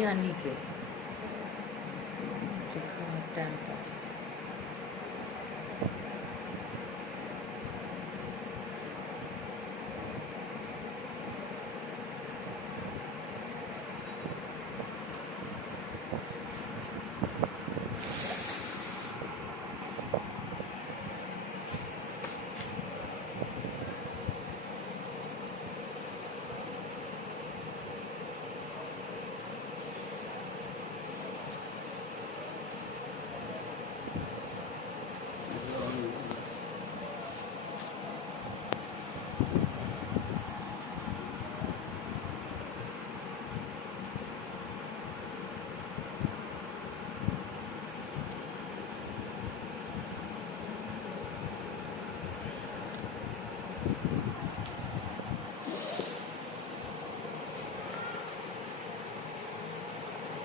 यानी कि time pass.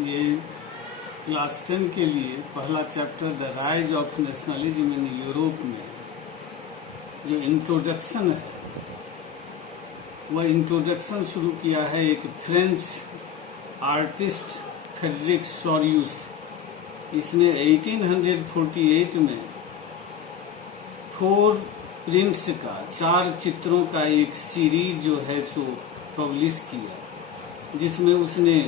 ये क्लास 10 के लिए पहला chapter the rise of nationalism in Europe में जो इंट्रोडक्शन है, वह इंट्रोडक्शन शुरू किया है एक फ्रेंच आर्टिस्ट फ्रेडरिक सोरियस। इसने 1848 में 4 प्रिंट्स का 4 चित्रों का एक सीरीज जो है सो पब्लिश किया, जिसमें उसने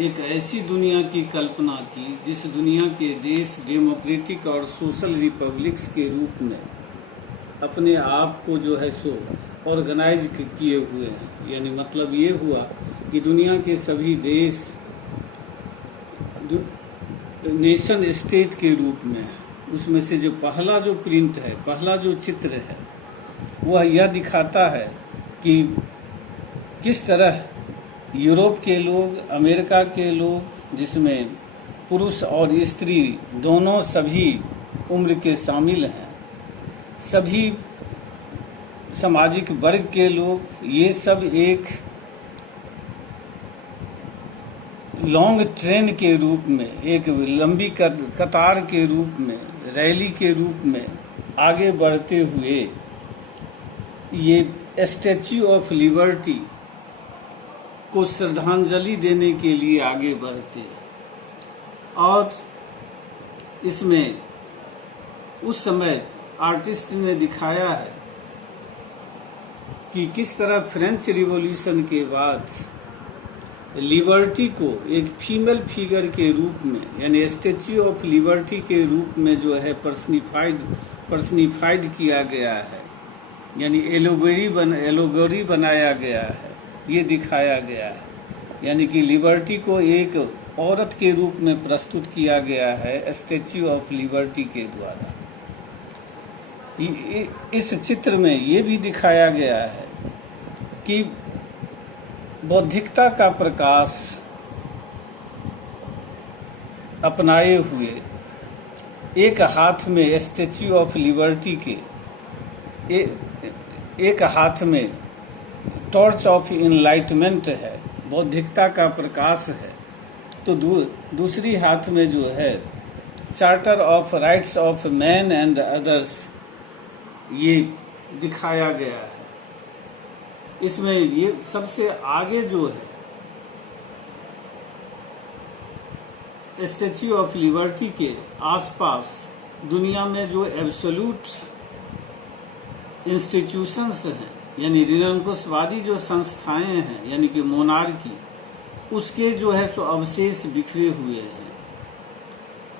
एक ऐसी दुनिया की कल्पना की जिस दुनिया के देश डेमोक्रेटिक और सोशल रिपब्लिक्स के रूप में अपने आप को जो है सो ऑर्गेनाइज किए हुए हैं। यानी मतलब ये हुआ कि दुनिया के सभी देश नेशन स्टेट के रूप में है। उसमें से जो पहला जो प्रिंट है, पहला जो चित्र है, वह यह दिखाता है कि किस तरह यूरोप के लोग, अमेरिका के लोग, जिसमें पुरुष और स्त्री दोनों सभी उम्र के शामिल हैं, सभी सामाजिक वर्ग के लोग, ये सब एक लॉन्ग ट्रेन के रूप में, एक लंबी कतार के रूप में, रैली के रूप में आगे बढ़ते हुए ये स्टैच्यू ऑफ लिबर्टी को श्रद्धांजलि देने के लिए आगे बढ़ते हैं। और इसमें उस समय आर्टिस्ट ने दिखाया है कि किस तरह फ्रेंच रिवॉल्यूशन के बाद लिबर्टी को एक फीमेल फिगर के रूप में, यानी स्टैच्यू ऑफ लिबर्टी के रूप में जो है पर्सनिफाइड किया गया है, यानी एलोगरी बनाया गया है, ये दिखाया गया है। यानी कि लिबर्टी को एक औरत के रूप में प्रस्तुत किया गया है स्टैच्यू ऑफ लिबर्टी के द्वारा। इस चित्र में ये भी दिखाया गया है कि बौद्धिकता का प्रकाश अपनाए हुए एक हाथ में स्टैच्यू ऑफ लिबर्टी के, एक हाथ में टॉर्च ऑफ इनलाइटमेंट है, बौद्धिकता का प्रकाश है, तो दूसरी हाथ में जो है charter of rights of man and others, ये दिखाया गया है। इसमें ये सबसे आगे जो है स्टैच्यू ऑफ लिबर्टी के आसपास दुनिया में जो एब्सोल्यूट इंस्टीट्यूशंस हैं, यानी निरंकुशवादी जो संस्थाएं हैं, यानी कि मोनार्की, उसके जो है सो अवशेष बिखरे हुए हैं।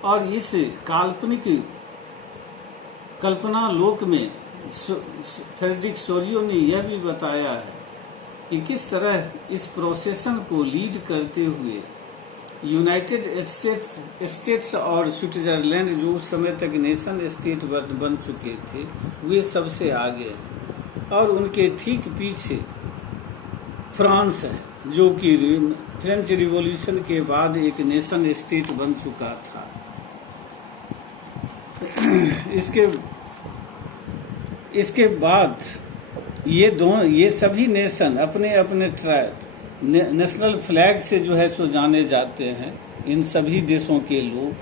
और इस काल्पनिक कल्पना लोक में फ्रेडरिक सोरियस ने यह भी बताया है कि किस तरह इस प्रोसेसन को लीड करते हुए यूनाइटेड स्टेट्स और स्विट्जरलैंड, जो उस समय तक नेशन स्टेट बन चुके थे, वे सबसे आगे हैं। और उनके ठीक पीछे फ्रांस है, जो कि फ्रेंच रिवॉल्यूशन के बाद एक नेशन स्टेट बन चुका था। इसके बाद ये सभी नेशन अपने अपने नेशनल फ्लैग से जो है सो जाने जाते हैं, इन सभी देशों के लोग।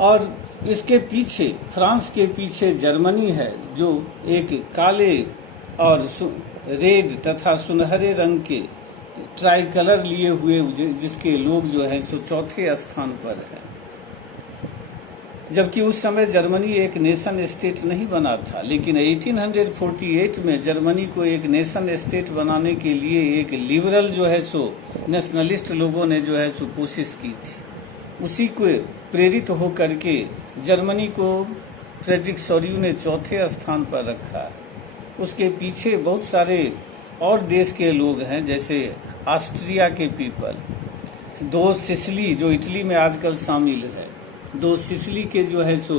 और इसके पीछे, फ्रांस के पीछे जर्मनी है, जो एक काले और रेड तथा सुनहरे रंग के ट्राई कलर लिए हुए जिसके लोग जो है सो चौथे स्थान पर है। जबकि उस समय जर्मनी एक नेशन स्टेट नहीं बना था, लेकिन 1848 में जर्मनी को एक नेशन स्टेट बनाने के लिए एक लिबरल जो है सो नेशनलिस्ट लोगों ने जो है सो कोशिश की थी। उसी को प्रेरित होकर के जर्मनी को फ्रेडरिक सोल्यू ने चौथे स्थान पर रखा है। उसके पीछे बहुत सारे और देश के लोग हैं, जैसे ऑस्ट्रिया के पीपल, 2 सिसिली जो इटली में आजकल शामिल है, 2 सिसिली के जो है सो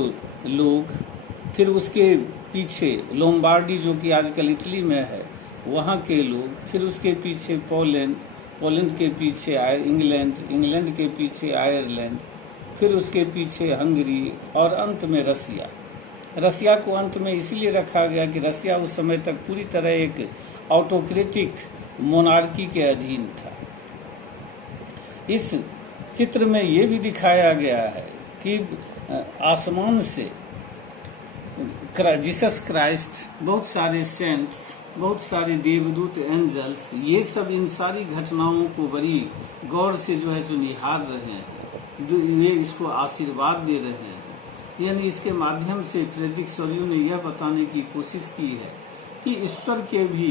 लोग, फिर उसके पीछे लोम्बार्डी जो कि आजकल इटली में है वहाँ के लोग, फिर उसके पीछे पोलैंड के पीछे इंग्लैंड के पीछे आयरलैंड, फिर उसके पीछे हंगरी और अंत में रसिया को अंत में इसलिए रखा गया कि रसिया उस समय तक पूरी तरह एक ऑटोक्रेटिक मोनार्की के अधीन था। इस चित्र में ये भी दिखाया गया है कि आसमान से जीसस क्राइस्ट, बहुत सारे सेंट्स, बहुत सारे देवदूत, एंजल्स, ये सब इन सारी घटनाओं को बड़ी गौर से जो है सो निहार रहे हैं, वे इसको आशीर्वाद दे रहे हैं। यानी इसके माध्यम से फ्रेडरिक सोल्यू ने यह बताने की कोशिश की है कि ईश्वर के भी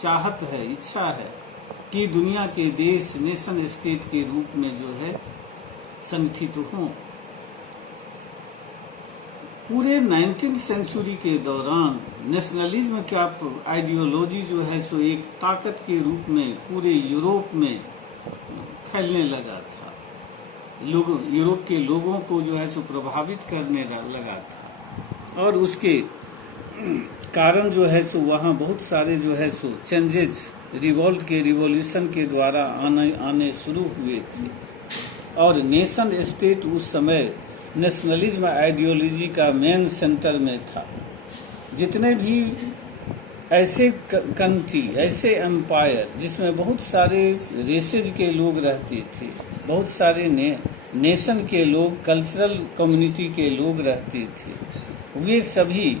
चाहत है, इच्छा है कि दुनिया के देश नेशन स्टेट के रूप में जो है संगठित हों। पूरे 19th सेंचुरी के दौरान नेशनलिज्म का आइडियोलॉजी जो है सो एक ताकत के रूप में पूरे यूरोप में फैलने लगा था। यूरोप के लोगों को जो है सो प्रभावित करने लगा था, और उसके कारण जो है सो वहाँ बहुत सारे जो है सो चेंजेज रिवॉल्यूशन के द्वारा आने शुरू हुए थे। और नेशन स्टेट उस समय नेशनलिज्म आइडियोलॉजी का मेन सेंटर में था। जितने भी ऐसे कंट्री, ऐसे एम्पायर जिसमें बहुत सारे रेसेज के लोग रहते थे, बहुत सारे नेशन के लोग, कल्चरल कम्युनिटी के लोग रहते थे, वे सभी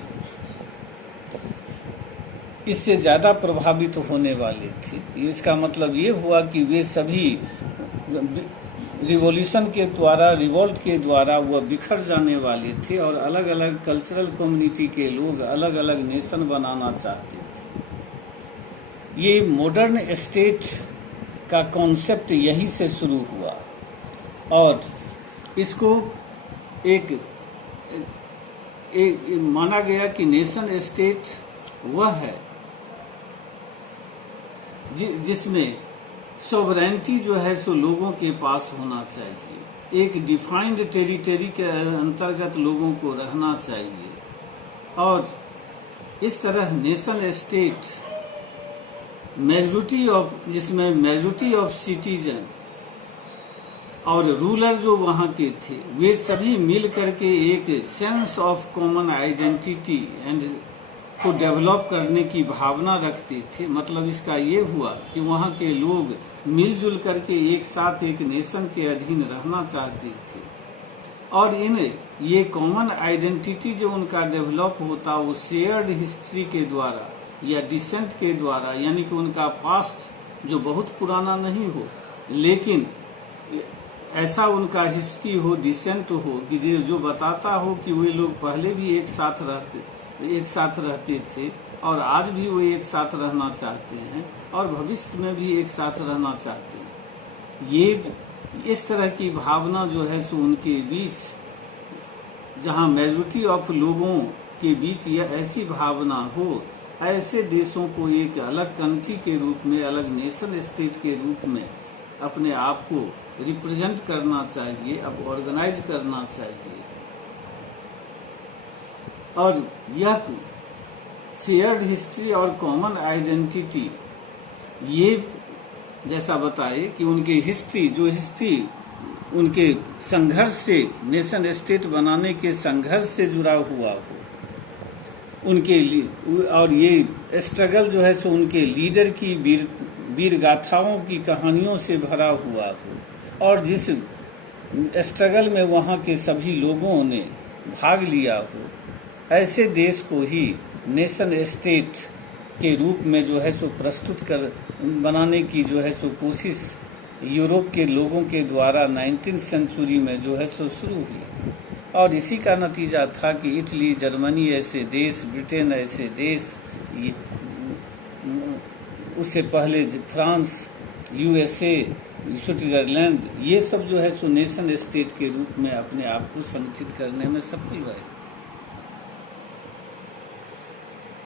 इससे ज़्यादा प्रभावित होने वाले थे। इसका मतलब ये हुआ कि वे सभी रिवॉल्यूशन के द्वारा, रिवॉल्ट के द्वारा वह बिखर जाने वाले थे, और अलग अलग कल्चरल कम्युनिटी के लोग अलग अलग नेशन बनाना चाहते थे। ये मॉडर्न स्टेट का कॉन्सेप्ट यहीं से शुरू हुआ, और इसको एक माना गया कि नेशन स्टेट वह है जिसमें सोवरेंटी जो है सो लोगों के पास होना चाहिए, एक डिफाइंड टेरिटरी के अंतर्गत लोगों को रहना चाहिए। और इस तरह नेशन स्टेट जिसमें मेजॉरिटी ऑफ सिटीजन और रूलर जो वहाँ के थे, वे सभी मिल करके एक sense of common identity and को डेवलप करने की भावना रखते थे। मतलब इसका ये हुआ कि वहाँ के लोग मिलजुल करके एक साथ एक नेशन के अधीन रहना चाहते थे, और ये कॉमन आइडेंटिटी जो उनका डेवलप होता वो शेयर्ड हिस्ट्री के द्वारा या डिसेंट के द्वारा, यानी कि उनका पास्ट जो बहुत पुराना नहीं हो, लेकिन ऐसा उनका हिस्ट्री हो, डिसेंट हो, कि जो बताता हो कि वे लोग पहले भी एक साथ रहते थे, और आज भी वो एक साथ रहना चाहते हैं, और भविष्य में भी एक साथ रहना चाहते हैं। ये इस तरह की भावना जो है सो उनके बीच, जहाँ मेजॉरिटी ऑफ लोगों के बीच यह ऐसी भावना हो, ऐसे देशों को एक अलग कंट्री के रूप में, अलग नेशन स्टेट के रूप में अपने आप को रिप्रेजेंट करना चाहिए, अब ऑर्गेनाइज करना चाहिए। और यह शेयर्ड हिस्ट्री और कॉमन आइडेंटिटी, ये जैसा बताए कि उनकी हिस्ट्री उनके संघर्ष से, नेशन स्टेट बनाने के संघर्ष से जुड़ा हुआ हो उनके लिए, और ये स्ट्रगल जो है सो उनके लीडर की वीर गाथाओं की कहानियों से भरा हुआ हो, और जिस स्ट्रगल में वहाँ के सभी लोगों ने भाग लिया हो, ऐसे देश को ही नेशन स्टेट के रूप में जो है सो प्रस्तुत बनाने की जो है सो कोशिश यूरोप के लोगों के द्वारा 19th सेंचुरी में जो है सो शुरू हुई, और इसी का नतीजा था कि इटली, जर्मनी ऐसे देश, ब्रिटेन ऐसे देश, उससे पहले फ्रांस, यूएसए, स्विट्जरलैंड, ये सब जो है सो नेशन स्टेट के रूप में अपने आप को संगठित करने में सफल रहे।